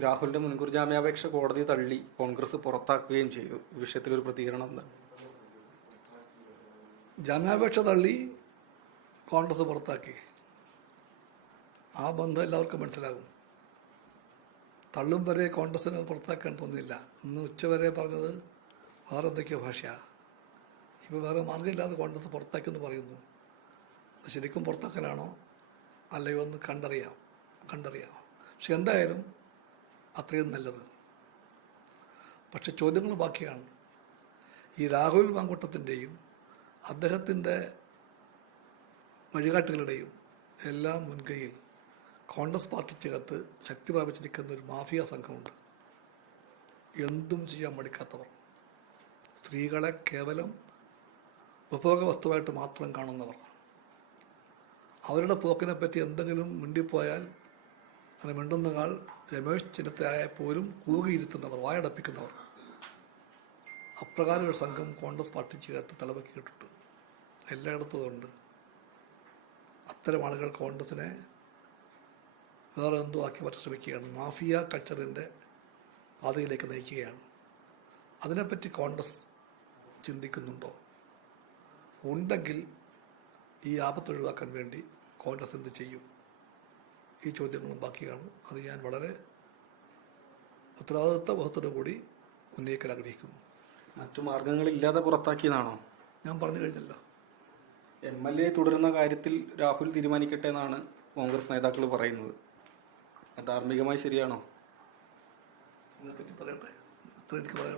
രാഹുലിന്റെ മുൻകൂർ ജാമ്യാപേക്ഷ കോടതി തള്ളി കോൺഗ്രസ് പുറത്താക്കുകയും ചെയ്തു. ഈ വിഷയത്തിലൊരു പ്രതികരണം എന്താ? ജാമ്യാപേക്ഷ തള്ളി കോൺഗ്രസ് പുറത്താക്കി. ആ ബന്ധം എല്ലാവർക്കും മനസ്സിലാകും. തള്ളും വരെ കോൺഗ്രസിന് പുറത്താക്കാൻ തോന്നിയില്ല. ഇന്ന് ഉച്ചവരെ പറഞ്ഞത് വേറെ എന്തൊക്കെയോ ഭാഷയാണ്. ഇപ്പോൾ വേറെ മാർഗ്ഗമില്ലാതെ കോൺഗ്രസ് പുറത്താക്കിയെന്ന് പറയുന്നു. അത് ശരിക്കും പുറത്താക്കാനാണോ അല്ലയോ എന്ന് കണ്ടറിയാം. പക്ഷെ എന്തായാലും അത്രയും നല്ലത്. പക്ഷെ ചോദ്യങ്ങൾ ബാക്കിയാണ്. ഈ രാഹുൽ മാങ്കൂട്ടത്തിൻ്റെയും അദ്ദേഹത്തിൻ്റെ വഴികാട്ടുകളുടെയും എല്ലാം മുൻകൈയിൽ കോൺഗ്രസ് പാർട്ടിക്കകത്ത് ശക്തി പ്രാപിച്ചിരിക്കുന്ന ഒരു മാഫിയ സംഘമുണ്ട്. എന്തും ചെയ്യാൻ മടിക്കാത്തവർ, സ്ത്രീകളെ കേവലം ഉപഭോഗ വസ്തുവായിട്ട് മാത്രം കാണുന്നവർ, അവരുടെ പോക്കിനെപ്പറ്റി എന്തെങ്കിലും മിണ്ടിപ്പോയാൽ അങ്ങനെ മിണ്ടുന്നയാൾ രമേശ് ചെന്നിത്തലയെ പോലും കൂകിയിരുത്തുന്നവർ, വായടപ്പിക്കുന്നവർ, അപ്രകാരം ഒരു സംഘം കോൺഗ്രസ് പാർട്ടിക്കകത്ത് തലവെക്കിയിട്ടുണ്ട്. എല്ലായിടത്തും ഉണ്ട്. അത്തരം ആളുകൾ കോൺഗ്രസിനെ വേറെ എന്തോ ആക്കി മാറ്റാൻ ശ്രമിക്കുകയാണ്. മാഫിയ കൾച്ചറിൻ്റെ പാതയിലേക്ക് നയിക്കുകയാണ്. അതിനെപ്പറ്റി കോൺഗ്രസ് ചിന്തിക്കുന്നുണ്ടോ? ഉണ്ടെങ്കിൽ ഈ ആപത്ത് ഒഴിവാക്കാൻ വേണ്ടി കോൺഗ്രസ് എന്ത് ചെയ്യും? ഈ ചോദ്യങ്ങളും ബാക്കിയാണ്. അത് ഞാൻ വളരെ ഉത്തരവാദിത്വ ബോധത്തോടു കൂടി ഉന്നയിക്കാൻ ആഗ്രഹിക്കുന്നു. മറ്റു മാർഗങ്ങളില്ലാതെ പുറത്താക്കിയതാണോ? ഞാൻ പറഞ്ഞു കഴിഞ്ഞല്ലോ. MLA തുടരുന്ന കാര്യത്തിൽ രാഹുൽ തീരുമാനിക്കട്ടെ എന്നാണ് കോൺഗ്രസ് നേതാക്കൾ പറയുന്നത്. ധാർമ്മികമായി ശരിയാണോ? ഇതിനെപ്പറ്റി പറയട്ടെ. ഇത്ര എനിക്ക് പറയാം.